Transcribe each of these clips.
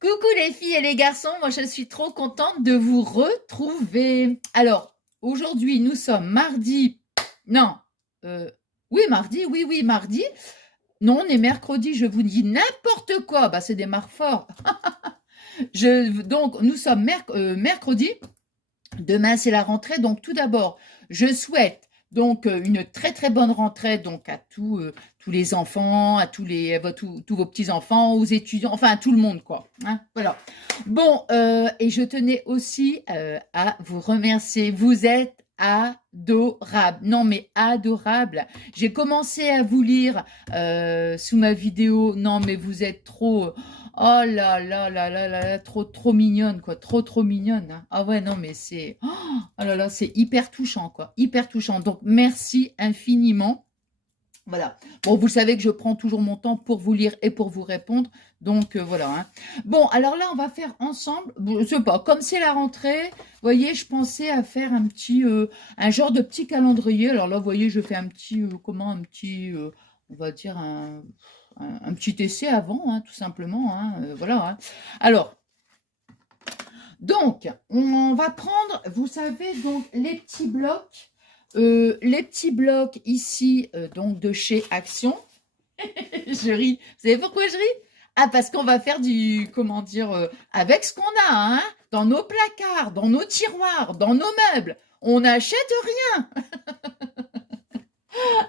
Coucou les filles et les garçons, moi je suis trop contente de vous retrouver. Alors, aujourd'hui nous sommes mardi, non, oui mardi, oui mardi, non on est mercredi, je vous dis n'importe quoi, bah c'est des marques forts. Donc nous sommes mercredi, demain c'est la rentrée, donc tout d'abord je souhaite donc une très très bonne rentrée donc à tous les enfants, à tous vos petits enfants, aux étudiants, enfin à tout le monde quoi. Hein, voilà. Bon, et je tenais aussi à vous remercier. Vous êtes adorable. Non mais adorable. J'ai commencé à vous lire sous ma vidéo. Non mais vous êtes trop. Oh là, trop mignonne quoi, trop mignonne. Hein. Ah ouais non mais c'est. Oh là là, c'est hyper touchant, quoi. Hyper touchant. Donc, merci infiniment. Voilà. Bon, vous savez que je prends toujours mon temps pour vous lire et pour vous répondre. Donc, voilà. Hein. Bon, alors là, on va faire ensemble, je sais pas, comme c'est la rentrée, vous voyez, je pensais à faire un genre de petit calendrier. Alors là, vous voyez, je fais on va dire un petit essai avant, hein, tout simplement. Hein, voilà. Hein. Alors, donc, on va prendre, vous savez, donc les petits blocs ici, donc de chez Action. Je ris. Vous savez pourquoi je ris? Ah, parce qu'on va faire comment dire, avec ce qu'on a, hein, dans nos placards, dans nos tiroirs, dans nos meubles. On n'achète rien.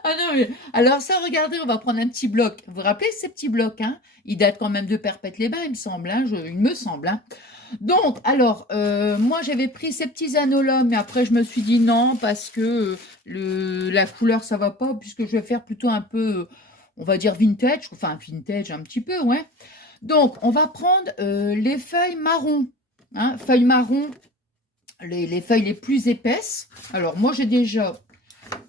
Ah non, mais alors ça, regardez, on va prendre un petit bloc. Vous vous rappelez ces petits blocs, hein? Ils datent quand même de Perpète-les-Bains, il me semble, hein, il me semble, hein. Donc, alors, moi, j'avais pris ces petits anneaux-là, mais après, je me suis dit non, parce que la couleur, ça va pas, puisque je vais faire plutôt un peu, on va dire vintage, enfin, vintage un petit peu, ouais. Donc, on va prendre les feuilles marron, hein, feuilles marron, les feuilles les plus épaisses. Alors, moi, j'ai déjà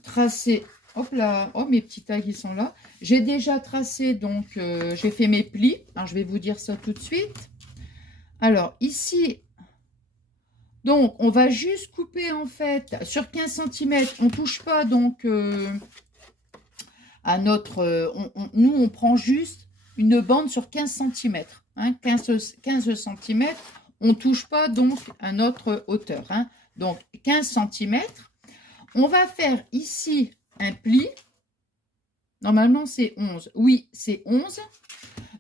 tracé, hop là, oh, mes petits tags, ils sont là. J'ai déjà tracé, donc, j'ai fait mes plis. Alors, je vais vous dire ça tout de suite. Alors, ici, donc, on va juste couper, en fait, sur 15 cm. On ne touche pas, donc, à notre... nous, on prend juste une bande sur 15 cm. Hein, 15 cm. On ne touche pas, donc, à notre hauteur. Hein. Donc, 15 cm. On va faire ici un pli. Normalement, c'est 11. Oui, c'est 11.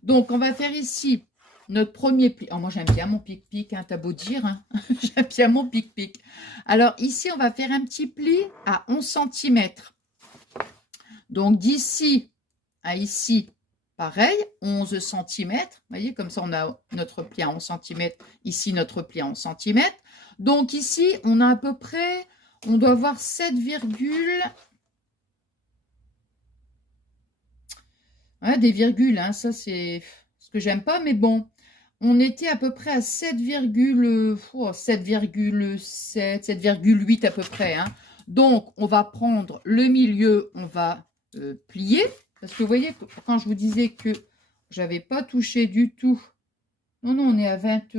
Donc, on va faire ici notre premier pli. Oh, moi, j'aime bien mon pic-pic, hein, t'as beau dire. Hein. J'aime bien mon pic-pic. Alors, ici, on va faire un petit pli à 11 cm. Donc, d'ici à ici, pareil, 11 cm. Vous voyez, comme ça, on a notre pli à 11 cm. Ici, notre pli à 11 cm. Donc, ici, on a à peu près, on doit avoir 7, ouais, des virgules, hein, ça, c'est ce que j'aime pas, mais bon. On était à peu près à 7,7, 7,8 à peu près. Hein. Donc, on va prendre le milieu, on va plier. Parce que vous voyez, quand je vous disais que j'avais pas touché du tout. Non, on est à 20...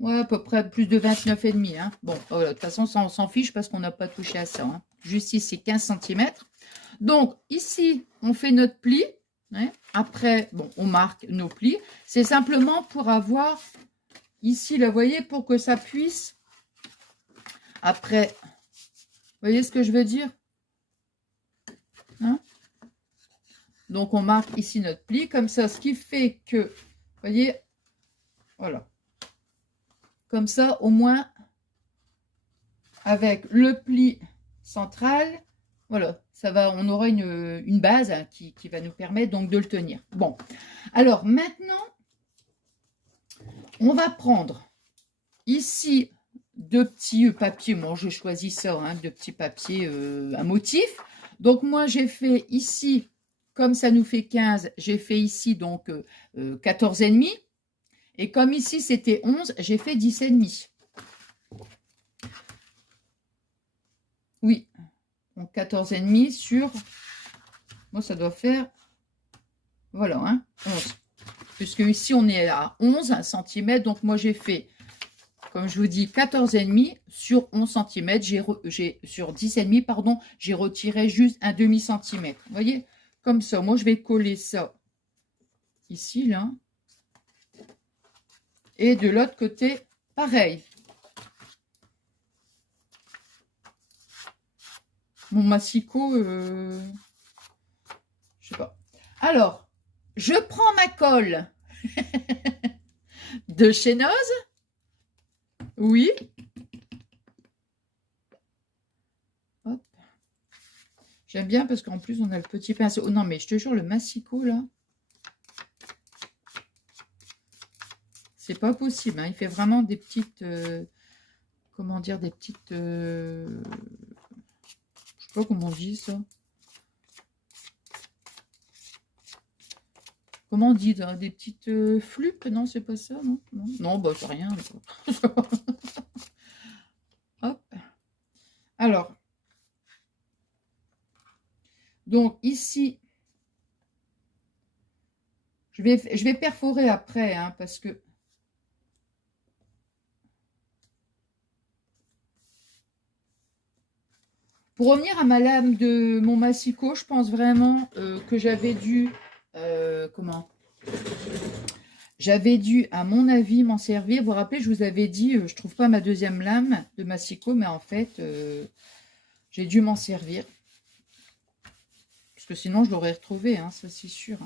ouais, à peu près plus de 29,5. Hein. Bon, voilà, de toute façon, ça, on s'en fiche parce qu'on n'a pas touché à ça. Hein. Juste ici, 15 cm. Donc, ici, on fait notre pli. Hein. Après, bon, on marque nos plis. C'est simplement pour avoir ici, là, vous voyez, pour que ça puisse. Après, vous voyez ce que je veux dire? Hein? Donc, on marque ici notre pli, comme ça, ce qui fait que, vous voyez, voilà. Comme ça, au moins, avec le pli central, voilà, ça va, on aura une base hein, qui va nous permettre donc de le tenir. Bon, alors maintenant, on va prendre ici deux petits papiers. Moi, je choisis ça, hein, deux petits papiers, un motif. Donc, moi, j'ai fait ici, comme ça nous fait 15, j'ai fait ici donc 14,5. Et comme ici, c'était 11, j'ai fait 10,5. Oui, donc 14,5 sur... Moi, ça doit faire... Voilà, hein, 11. Puisque ici, on est à 11 cm. Donc, moi, j'ai fait, comme je vous dis, 14,5 sur 11 cm. Sur 10,5, pardon, j'ai retiré juste un demi-centimètre. Vous voyez, comme ça. Moi, je vais coller ça ici, là. Et de l'autre côté, pareil. Mon massicot, je sais pas. Alors, je prends ma colle de chez Noz. Oui. Hop. J'aime bien parce qu'en plus, on a le petit pinceau. Oh non, mais je te jure, le massicot, là, c'est pas possible. Hein. Il fait vraiment des petites... comment dire, des petites... je sais pas comment on dit ça. Comment on dit, des petites flupes? Non, c'est pas ça, non? Non, non bah, c'est rien. Hop. Alors. Donc, ici, je vais perforer après, hein, parce que... Pour revenir à ma lame de mon massicot, je pense vraiment que j'avais dû... comment? J'avais dû, à mon avis, m'en servir. Vous vous rappelez, je vous avais dit, je trouve pas ma deuxième lame de massicot, mais en fait, j'ai dû m'en servir. Parce que sinon, je l'aurais retrouvé, hein, ça c'est sûr.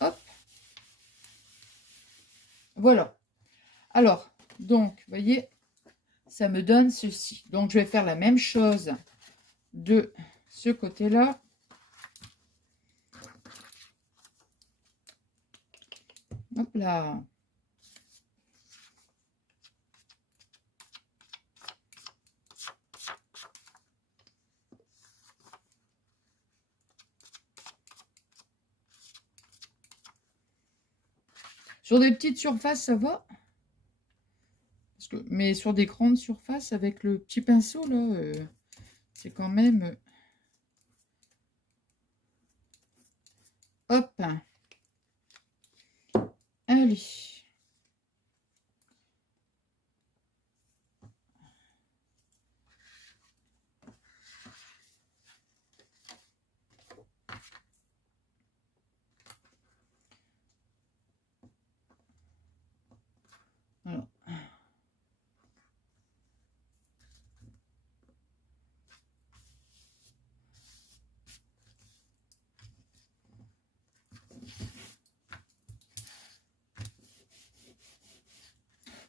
Hop. Voilà. Alors, donc, vous voyez, ça me donne ceci. Donc, je vais faire la même chose de ce côté-là. Hop là. Sur des petites surfaces, ça va. Parce que, mais sur des grandes surfaces, avec le petit pinceau, là, c'est quand même... Hop. Allez. Alors.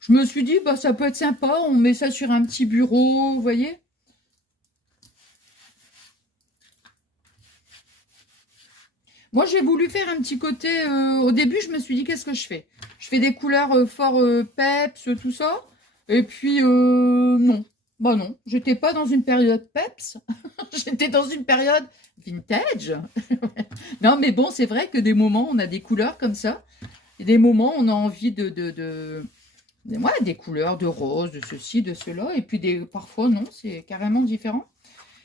Je me suis dit, bah, ça peut être sympa, on met ça sur un petit bureau, vous voyez. Moi, j'ai voulu faire un petit côté... au début, je me suis dit, qu'est-ce que je fais? Je fais des couleurs fort peps, tout ça. Et puis, non. Bah non, j'étais pas dans une période peps. J'étais dans une période vintage. Non, mais bon, c'est vrai que des moments, on a des couleurs comme ça. Et des moments, on a envie ouais, des couleurs, de rose, de ceci, de cela. Et puis, parfois, non, c'est carrément différent.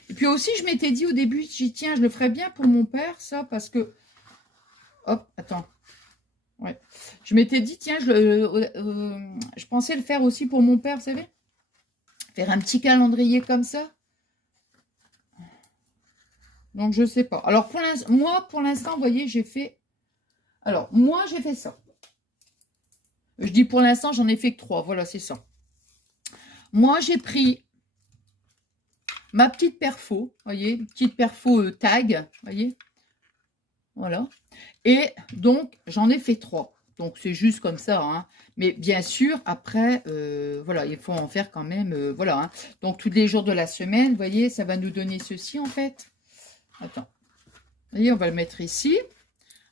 Et puis aussi, je m'étais dit au début, tiens, je le ferais bien pour mon père, ça, parce que... Hop, attends. Ouais. Je m'étais dit, tiens, je pensais le faire aussi pour mon père, vous savez. Faire un petit calendrier comme ça. Donc, je sais pas. Alors, moi, pour l'instant, vous voyez, j'ai fait... Alors, moi, j'ai fait ça. Je dis pour l'instant, j'en ai fait que 3. Voilà, c'est ça. Moi, j'ai pris ma petite perfo, voyez, petite perfo tag, voyez. Voilà. Et donc, j'en ai fait 3. Donc, c'est juste comme ça. Hein. Mais bien sûr, après, voilà, il faut en faire quand même. Voilà. Hein. Donc, tous les jours de la semaine, vous voyez, ça va nous donner ceci, en fait. Attends. Vous voyez, on va le mettre ici.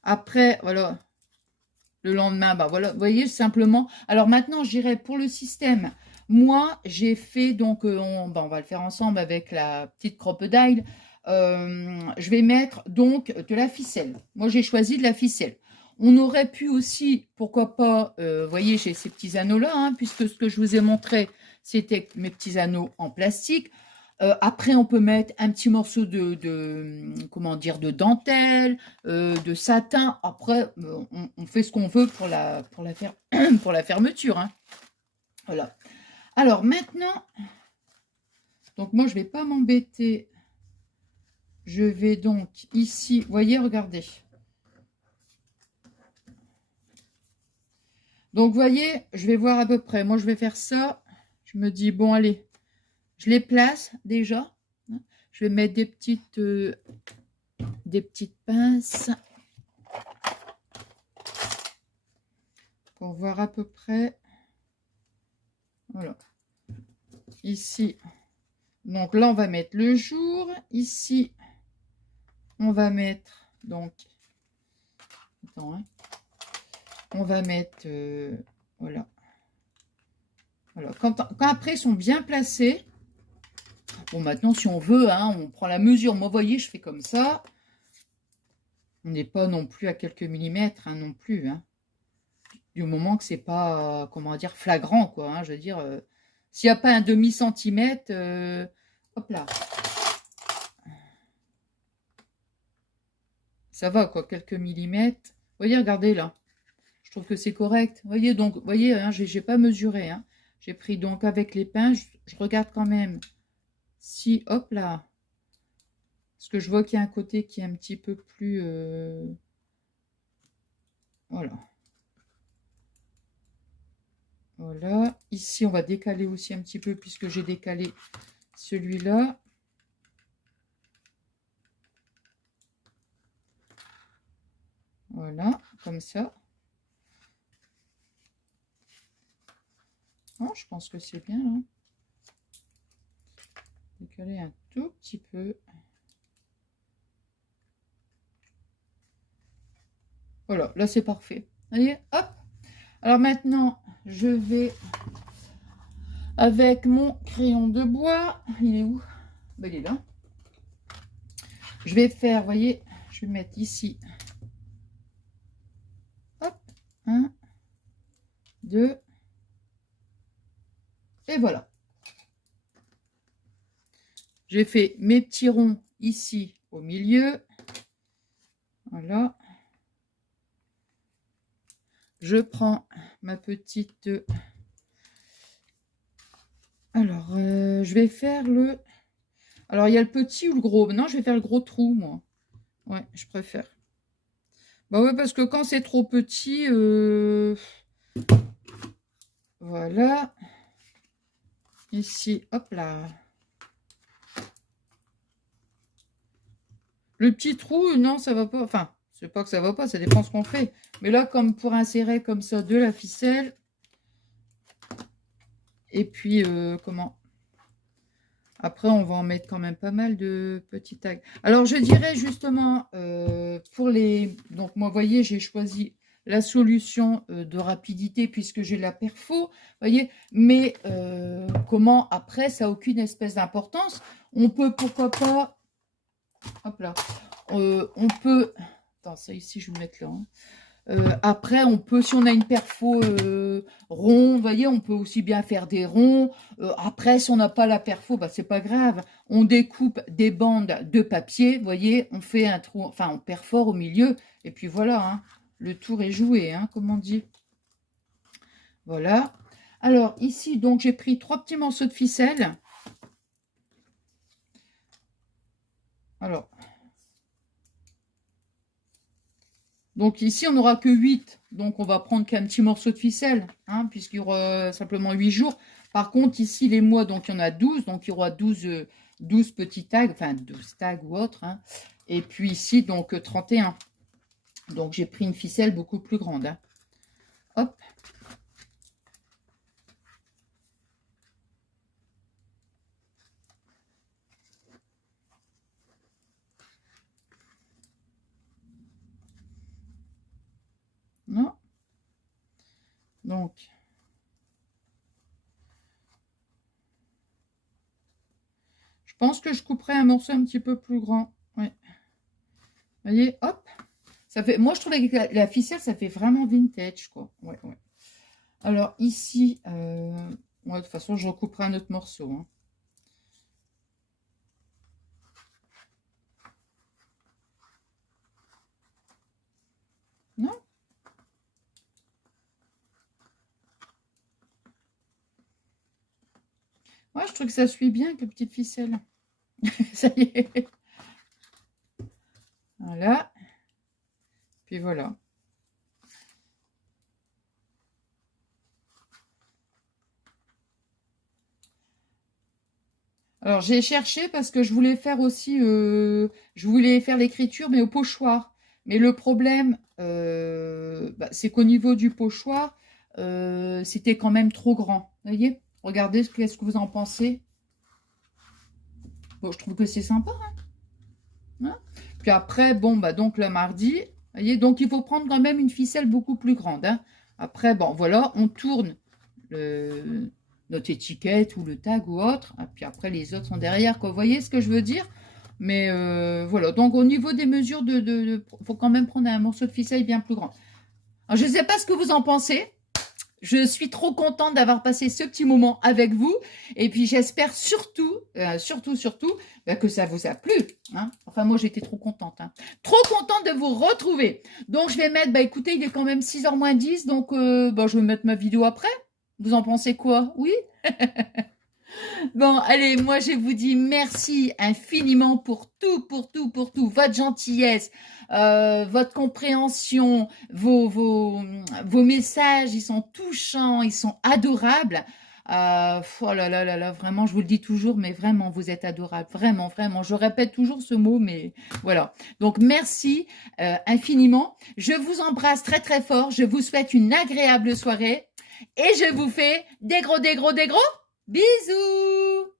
Après, voilà. Le lendemain, bah voilà, vous voyez, simplement. Alors, maintenant, j'irai pour le système. Moi, j'ai fait, donc, bah, on va le faire ensemble avec la petite crocodile. Je vais mettre, donc, de la ficelle. Moi, j'ai choisi de la ficelle. On aurait pu aussi, pourquoi pas, vous voyez, j'ai ces petits anneaux-là, hein, puisque ce que je vous ai montré, c'était mes petits anneaux en plastique. Après, on peut mettre un petit morceau comment dire, de dentelle, de satin. Après, on fait ce qu'on veut pour pour la fermeture. Hein. Voilà. Alors, maintenant, donc moi, je ne vais pas m'embêter. Je vais donc ici, vous voyez, regardez. Donc, vous voyez, je vais voir à peu près. Moi, je vais faire ça. Je me dis, bon, allez, je les place déjà. Je vais mettre des petites pinces pour voir à peu près. Voilà. Ici. Donc là, on va mettre le jour. Ici, on va mettre, donc, attends, hein, on va mettre, voilà. Voilà. Quand après, ils sont bien placés. Bon, maintenant, si on veut, hein, on prend la mesure. Moi, vous voyez, je fais comme ça. On n'est pas non plus à quelques millimètres, hein, non plus. Hein. Du moment que c'est pas, comment dire, flagrant, quoi. Hein, je veux dire, s'il n'y a pas un demi-centimètre, hop là. Ça va, quoi, quelques millimètres. Vous voyez, regardez, là. Je trouve que c'est correct. Vous voyez, donc, vous voyez, hein, j'ai pas mesuré. Hein. J'ai pris, donc, avec les pinces, je regarde quand même. Si, hop là. Parce que je vois qu'il y a un côté qui est un petit peu plus... Voilà. Voilà. Ici, on va décaler aussi un petit peu puisque j'ai décalé celui-là. Voilà, comme ça. Oh, je pense que c'est bien, là. Décaler un tout petit peu. Voilà, là, c'est parfait. Vous voyez, hop. Alors maintenant, je vais... Avec mon crayon de bois, il est où? Ben, il est là. Je vais faire, vous voyez, je vais mettre ici. Hop, 1, 2. Et voilà. J'ai fait mes petits ronds ici au milieu. Voilà. Je prends ma petite... Alors, je vais faire le... Alors, il y a le petit ou le gros. Non, je vais faire le gros trou, moi. Ouais, je préfère. Bah ouais, parce que quand c'est trop petit... Voilà. Ici, hop là. Le petit trou, non, ça va pas. Enfin, c'est pas que ça va pas, ça dépend ce qu'on fait. Mais là, comme pour insérer comme ça de la ficelle... Et puis, comment... Après, on va en mettre quand même pas mal de petits tags. Alors, je dirais justement, pour les... Donc, moi, vous voyez, j'ai choisi la solution de rapidité puisque j'ai la perfo, vous voyez. Mais comment, après, ça n'a aucune espèce d'importance. On peut, pourquoi pas... Hop là. On peut... Attends, ça ici, je vais le mettre là. Hein. Après, on peut, si on a une perfo rond, vous voyez, on peut aussi bien faire des ronds. Après, si on n'a pas la perfo, bah, c'est pas grave. On découpe des bandes de papier, vous voyez, on fait un trou, enfin, on perfore au milieu. Et puis voilà, hein, le tour est joué, hein, comme on dit. Voilà. Alors, ici, donc, j'ai pris 3 petits morceaux de ficelle. Alors, donc ici, on n'aura que 8. Donc, on va prendre qu'un petit morceau de ficelle, hein, puisqu'il y aura simplement 8 jours. Par contre, ici, les mois, donc il y en a 12. Donc, il y aura 12 petits tags, enfin 12 tags ou autres. Hein. Et puis ici, donc 31. Donc, j'ai pris une ficelle beaucoup plus grande. Hein. Hop. Non. Donc, je pense que je couperai un morceau un petit peu plus grand. Ouais. Vous voyez, hop. Ça fait, moi, je trouve que la ficelle, ça fait vraiment vintage, quoi. Ouais, ouais. Alors, ici, ouais, de toute façon, je recouperai un autre morceau. Hein. Non? Ouais, je trouve que ça suit bien avec les petites ficelles. Ça y est. Voilà. Puis voilà. Alors, j'ai cherché parce que je voulais faire aussi, je voulais faire l'écriture, mais au pochoir. Mais le problème, bah, c'est qu'au niveau du pochoir, c'était quand même trop grand. Vous voyez? Regardez, qu'est-ce que vous en pensez? Bon, je trouve que c'est sympa, hein. Puis après, bon, bah donc le mardi, vous voyez, donc il faut prendre quand même une ficelle beaucoup plus grande, hein. Après, bon, voilà, on tourne notre étiquette ou le tag ou autre, et puis après les autres sont derrière, quoi. Vous voyez ce que je veux dire? Mais voilà, donc au niveau des mesures faut quand même prendre un morceau de ficelle bien plus grand. Alors, je ne sais pas ce que vous en pensez. Je suis trop contente d'avoir passé ce petit moment avec vous. Et puis, j'espère surtout, surtout, bah, que ça vous a plu, hein. Enfin, moi, j'étais trop contente, hein. Trop contente de vous retrouver. Donc, je vais mettre, bah, écoutez, il est quand même 6h moins 10. Donc, bah, je vais mettre ma vidéo après. Vous en pensez quoi? Oui? Bon, allez, moi je vous dis merci infiniment pour tout, votre gentillesse, votre compréhension, vos messages, ils sont touchants, ils sont adorables. Oh là là là là, vraiment, je vous le dis toujours, mais vraiment, vous êtes adorables, vraiment, vraiment. Je répète toujours ce mot, mais voilà. Donc, merci infiniment. Je vous embrasse très, très fort. Je vous souhaite une agréable soirée et je vous fais des gros bisous.